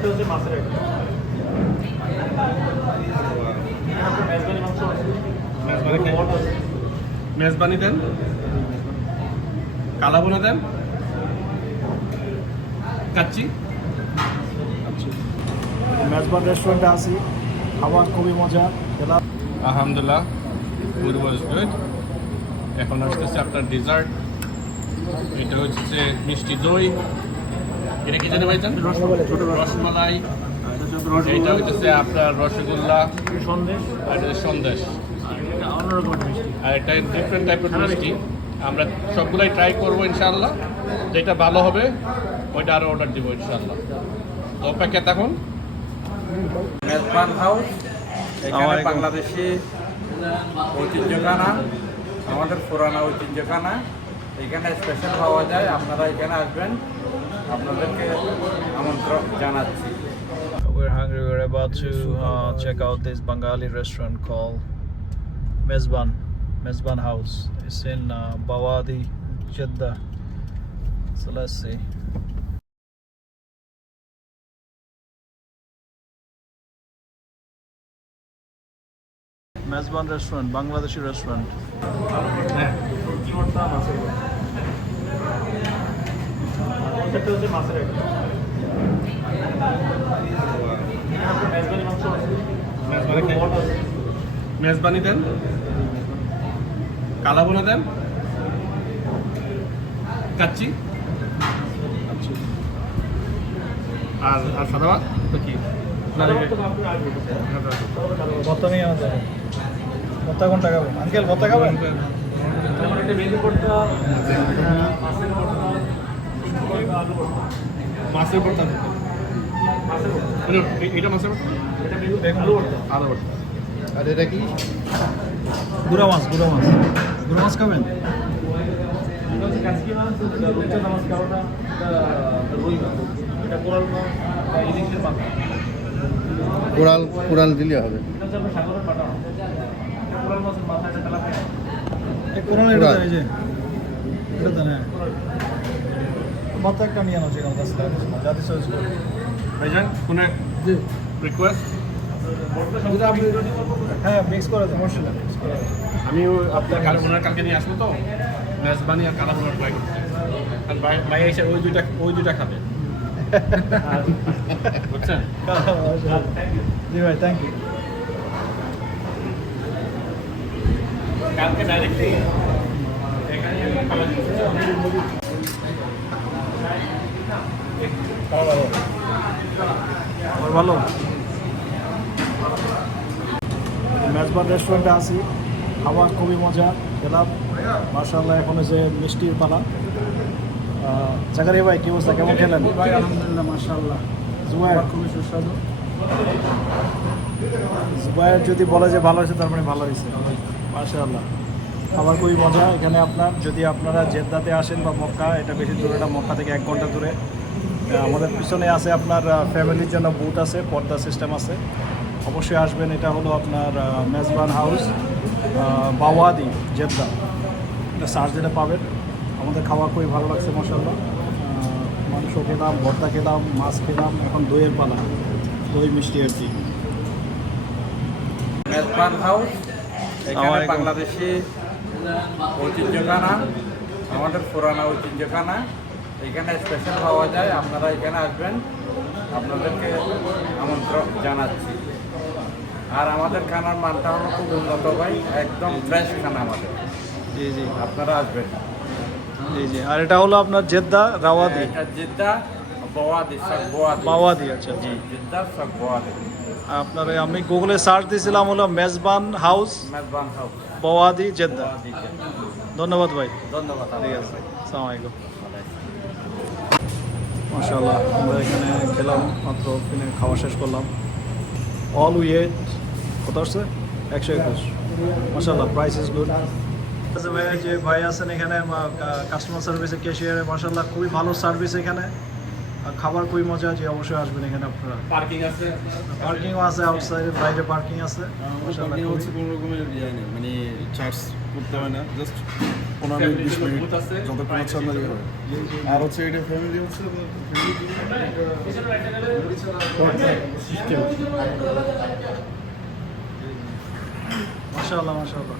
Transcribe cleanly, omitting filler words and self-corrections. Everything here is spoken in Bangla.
একটা হচ্ছে মাছের আইটেম। মেজবানি মাংস আছে, মট আছে। মেজবানি দেন, কালাবোনা দেন, কাচ্চি। মেজবান রেস্টুরেন্টে আছি, খাবার খুবই মজা। খেলাম আলহামদুলিল্লাহ, ফুড ওয়াজ গুড। এখন আসতেছে আপনার ডেজার্ট। এটা হচ্ছে মিষ্টি দই, এটা কি জানি ভাইজান? রসমালাই। এটা হচ্ছে আপনার রসগোল্লা, সন্দেশ, আর এটা সন্দেশ, অন্যরকম মিষ্টি। আর এটা ডিফারেন্ট টাইপের মিষ্টি। আমরা সবগুলাই ট্রাই করবো ইনশাআল্লাহ। যেটা ভালো হবে ওইটা আরও অর্ডার দিব ইনশাআল্লাহ। তো অপেক্ষা থাকুন। মেজবান হাউস, এখানে বাংলাদেশি ঐতিহ্যখানা, আমাদের পুরানা ঐতিহ্যখানা। এখানে স্পেশাল পাওয়া যায়, আপনারা এখানে আসবেন, আপনাদেরকে আমন্ত্রণ জানাচ্ছি। We're hungry. We're about to check out this Bengali restaurant called Mezban House. It's in Bawadi, Jeddah. So let's see. Mezban restaurant, Bangladeshi restaurant. Mezbani দেন, কালাবোনা দেন, কাচ্চি, আর আর সাদা ভাত তো কি? ভত্তা নিয়ে আমাদের ভত্তা কোনটা খাবেন? আঙ্কেল ভত্তা খাবেন? মাছের ভর্তা। এটা মাছের ভর্তা, আলু ভর্তা। আর এটা কি? গুড়া মাছ খাবেন? কোরাল দিলে হবে। ভত্তা একটা নিয়ে আনো যেখানে কাছে যাতে চয়েস করে। ভাইজান কোনো রিকোয়েস্ট? হ্যাঁ মিক্স করে দেবো, অবশ্যই মিক্স করে দেবো। আমি আপনার কালাবোনার কালকে নিয়ে আসবো তো, মেজবানি আর কালাবোনার ট্রাই করতে। কারণ ভাই এসে ওই দুইটা খাবে, বুঝছেন? জি ভাই, থ্যাংক ইউ। কালকে ডাইরেক্টলি ভালো। মেজবান রেস্টুরেন্টে আছি, খাবার খুবই মজা। খেলাম মাশাআল্লাহ। এখন যে মিষ্টির পালা। জাকারিয়া ভাই কি অবস্থা, কেমন খেলেন? ভাই আলহামদুলিল্লাহ, মাশাআল্লাহ, জুবাইর খুবই সুস্বাদু। জুবাইর যদি বলে যে ভালো হয়েছে, তার মানে ভালো হয়েছে মাশাআল্লাহ। খাবার খুবই মজা। এখানে আপনার যদি আপনারা জেদ্দাতে আসেন বা মক্কা, এটা বেশি দূরে না, মক্কা থেকে 1 ঘন্টা দূরে। আমাদের পিছনে আছে আপনার ফ্যামিলির জন্য বুট আছে, পর্দা সিস্টেম আছে, অবশ্যই আসবেন। এটা হলো আপনার মেজবান হাউস, বাওয়াদি, জেদ্দা। এটা সার্চ দিলে পাবেন। আমাদের খাওয়া খুবই ভালো লাগছে মাশাআল্লাহ। মাংস খেলাম, ভর্তা খেলাম, মাছ খেলাম, এখন দইয়ের পালা, দই মিষ্টি আর কি। মেজবান হাউস, এখানে বাংলাদেশি ঐতিহ্যখানা, আমাদের পুরানা ঐতিহ্যখানা। এখানে স্পেশাল পাওয়া যায়, আপনারা এখানে আসবেন, আপনাদেরকে আমন্ত্রণ জানাচ্ছি। আর আমাদের খানার মানটা হলো খুব উন্নত ভাই, একদম ফ্রেশ খানা আমাদের। জি জি আপনারা আসবেন। জি জি। আর এটা হলো আপনার জেদ্দা রাওয়াদি, এটা জিদ্দা বাওয়াদি, সব বাওয়াদি। বাওয়াদি। আচ্ছা জি, জিদ্দা সব বাওয়াদি। আপনার আমি গুগলে সার্চ দিয়েছিলাম, হলো মেজবান হাউস, মেজবান হাউস, বাওয়াদি, জেদ্দা। বাওয়াদি, জেদ্দা। ধন্যবাদ ভাই। ধন্যবাদ। ঠিক আছে, আসসালামু আলাইকুম। মাশাআল্লাহ, আমরা এখানে খেলাম, মাত্র খাওয়া শেষ করলাম। অল উই এট কত আসছে? 121। মাশাআল্লাহ, প্রাইস ইজ গুড। ভাইয়া যে ভাই আছেন এখানে কাস্টমার সার্ভিসে, ক্যাশিয়ারে, মাশাআল্লাহ খুবই ভালো সার্ভিস এখানে। আর খাবার খুবই মজা, যে অবশ্যই আসবেন এখানে আপনারা। পার্কিং আছে, পার্কিংও আছে, আউটসাইডে বাইরে পার্কিং আছে। মাশাআল্লাহ, হচ্ছে কোনো রকমের ডিজাইনে, মানে চার্জ করতে হয় না, জাস্ট 15-20 মিনিট যতক্ষণ হচ্ছে আপনার ইয়ে হয়। আর হচ্ছে এটা ফ্যামিলি হচ্ছে, সিস্টেম। মাশাআল্লাহ মাশাআল্লাহ।